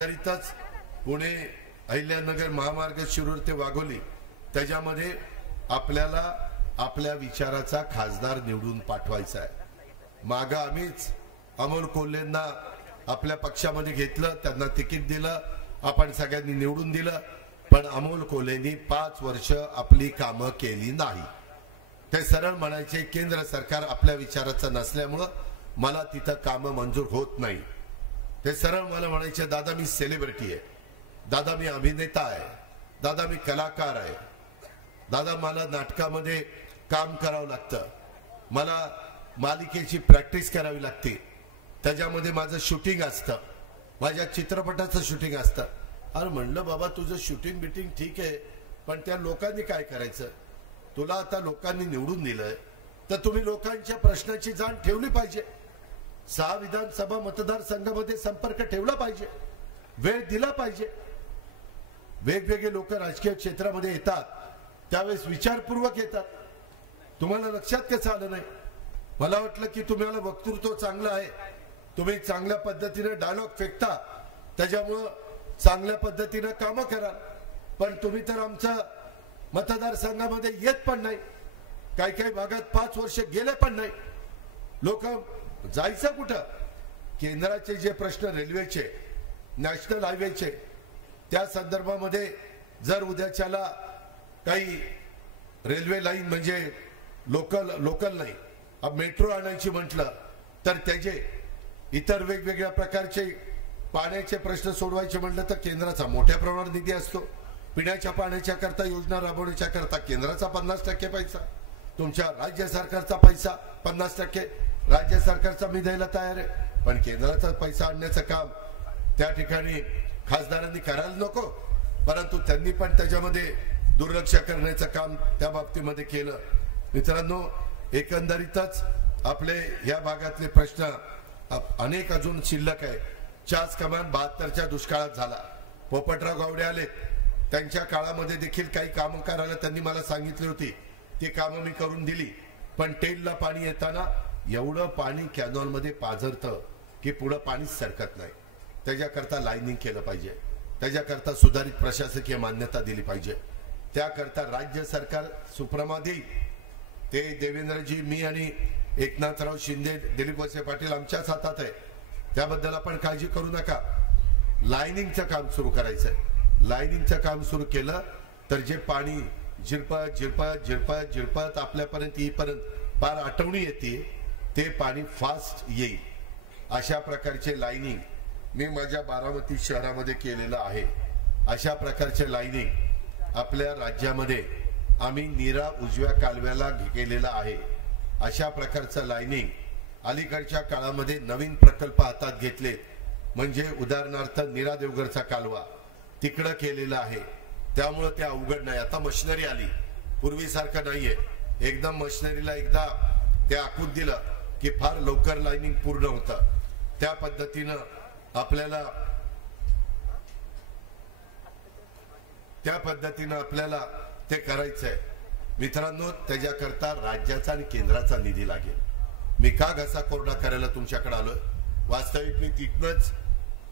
करिताच पुणे अहिल्यानगर महामार्ग शिरूर ते वाघोली त्याच्यामध्ये आपल्याला आपल्या विचाराचा खासदार निवडून पाठवायचा आहे। मागा आम्हीच अमोल कोल्हेंना आपल्या पक्षामध्ये घेतलं, त्यांना तिकीट दिलं, आपण सगळ्यांनी निवडून दिलं, पण अमोल कोल्हेंनी 5 वर्ष आपली कामं केली नाही। ते सरळ म्हणायचे केंद्र सरकार आपल्या विचाराचं नसल्यामुळे मला तिथं कामं मंजूर होत नाही। ते सरळ मला म्हणायचे दादा मी सेलिब्रिटी आहे, दादा मी अभिनेता आहे, दादा मी कलाकार आहे, दादा मला नाटकामध्ये काम करावं लागतं, मला मालिकेची प्रॅक्टिस करावी लागते, त्याच्यामध्ये माझं शूटिंग असतं, माझ्या चित्रपटाचं शूटिंग असतं। अरे म्हणलं बाबा तुझं शूटिंग बिटिंग ठीक आहे, पण त्या लोकांनी काय करायचं? तुला आता लोकांनी निवडून दिलंय तर तुम्ही लोकांच्या प्रश्नाची जाण ठेवली पाहिजे। 6 विधानसभा मतदारसंघामध्ये संपर्क ठेवला पाहिजे, वेळ दिला पाहिजे। वेगवेगळे लोक राजकीय क्षेत्रामध्ये येतात त्यावेळेस विचारपूर्वक येतात। तुम्हाला लक्षात कसं आलं नाही? मला वाटलं की तुम्हाला वक्तृत्व चांगलं आहे, तुम्ही चांगल्या पद्धतीने डायलॉग फेकता, त्याच्यामुळे चांगल्या पद्धतीने कामं कराल, पण तुम्ही तर आमच्या मतदारसंघामध्ये येत पण नाही। काही काही भागात 5 वर्ष गेले पण नाही। लोक जायचं कुठं? केंद्राचे जे प्रश्न रेल्वेचे, नॅशनल हायवेचे, त्या संदर्भामध्ये जर उद्याच्याला काही रेल्वे लाईन म्हणजे लोकल नाही, अब मेट्रो आणायची म्हटलं तर त्याचे इतर वेगवेगळ्या प्रकारचे पाण्याचे प्रश्न सोडवायचे म्हटलं तर केंद्राचा मोठ्या प्रमाणात निधी असतो। पिण्याच्या पाण्याच्या करता योजना राबवण्याच्या करता केंद्राचा 50% पैसा, तुमच्या राज्य सरकारचा पैसा 50% राज्य सरकारचा मी द्यायला तयार आहे, पण केंद्राचा पैसा आणण्याचं काम त्या ठिकाणी खासदारांनी करायला नको, परंतु त्यांनी पण त्याच्यामध्ये दुर्लक्ष करण्याचं काम त्या बाबतीमध्ये केलं। मित्रांनो, एकंदरीतच आपले या भागातले प्रश्न अनेक अजून शिल्लक आहे। चाच कमान 72च्या दुष्काळात झाला, पोपटराव गावडे आले, त्यांच्या काळामध्ये देखील काही कामं करायला त्यांनी मला सांगितली होती, ती कामं मी करून दिली, पण टेलला पाणी येताना एवढं पाणी कॅनॉल मध्ये पाझरतं की पुढे पाणीच सरकत नाही। त्याच्याकरता लाईनिंग केलं पाहिजे, त्याच्याकरता सुधारित प्रशासकीय मान्यता दिली पाहिजे, त्याकरता राज्य सरकार सुप्रमा देईल। ते देवेंद्रजी, मी आणि एकनाथराव शिंदे, दिलीप वळसे पाटील आमच्याच हातात आहे, त्याबद्दल आपण काळजी करू नका। लाईनिंगचं काम सुरू करायचंय। लाईनिंगचं काम सुरू केलं तर जे पाणी झिरपत झिरपत झिरपत झिरपत आपल्यापर्यंत येईपर्यंत फार आठवणी येते, ते पाणी फास्ट येईल। अशा प्रकारचे लाईनिंग मी माझ्या बारामती शहरामध्ये केलेलं आहे। अशा प्रकारचे लाईनिंग आपल्या राज्यामध्ये आम्ही नीरा उजव्या कालव्याला केलेलं आहे। अशा प्रकारचं लाईनिंग अलीकडच्या काळामध्ये नवीन प्रकल्प हातात घेतले, म्हणजे उदाहरणार्थ नीरा देवगडचा कालवा तिकडं केलेला आहे, त्यामुळे ते अवघड नाही। आता मशिनरी आली, पूर्वीसारखं नाहीये, एकदम मशिनरीला एकदा ते आखून दिलं की फार लवकर लाईनिंग पूर्ण होतं। त्या पद्धतीनं आपल्याला ते करायचंय। मित्रांनो, त्याच्याकरता राज्याचा आणि केंद्राचा निधी लागेल। मी का घसा कोरडा करायला तुमच्याकडे आलोय? वास्तविक मी तिथनच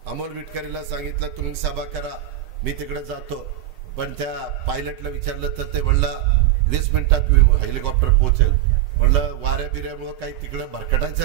अमोल विटकरीला सांगितलं तुम्ही सभा करा, मी तिकडे जातो, पण त्या पायलटला विचारलं तर ते म्हणलं 20 मिनिटात हेलिकॉप्टर पोहोचेल। म्हणलं वाऱ्या बिऱ्यामुळे काही तिकडे भरकटायचं